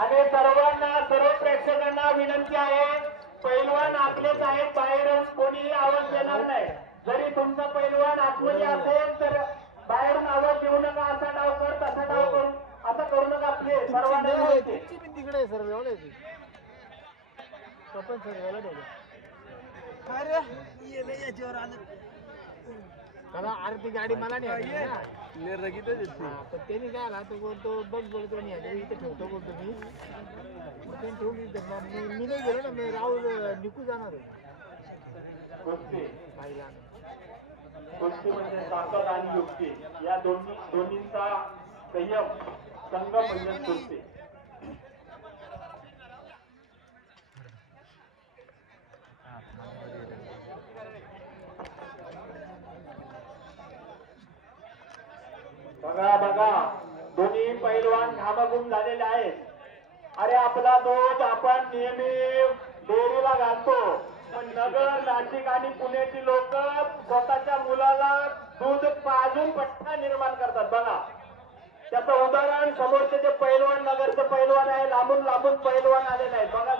आणि सर्व प्रेक्षकांना विनंती आहे, पैलवान आपलेच आहेत, बाहेरून कोणी आवाज देणार नाही. जरी तुमचा पैलवान आतमध्ये असेल तर बाहेरून आवाज देऊ नका. असा डाव कर, तसा डाव करू, असं करू नका. आपले सर्वांना विनंती. तिकडे सर एवढे पण सर एवढं ठेवलं. अरे याच्यावर आलं. अरे ती गाडी मला नाही पण त्यांनी काय आला तो बोलतो बघ बोलतो नाही इथे ठेवतो बोलतो मी ठेवली मी नाही गेलो ना मी राहुल निघू जाणार कुस्ती म्हणजे ताकद आणि युक्ती या दोन्हींचा संयम संगम म्हणजे कुस्ती. बघा बघा दोन्ही पैलवान घामाघूम झालेले आहेत. अरे आपला दूध आपण नेहमी डेअरीला घालतो, पण नगर, नाशिक आणि पुण्याची लोक स्वतःच्या मुलाला दूध पाजून पट्टा निर्माण करतात. बघा त्याचं उदाहरण समोरचे जे पैलवान, नगरचे पैलवान आहे, लांबून लांबून पैलवान आलेले आहेत. बघा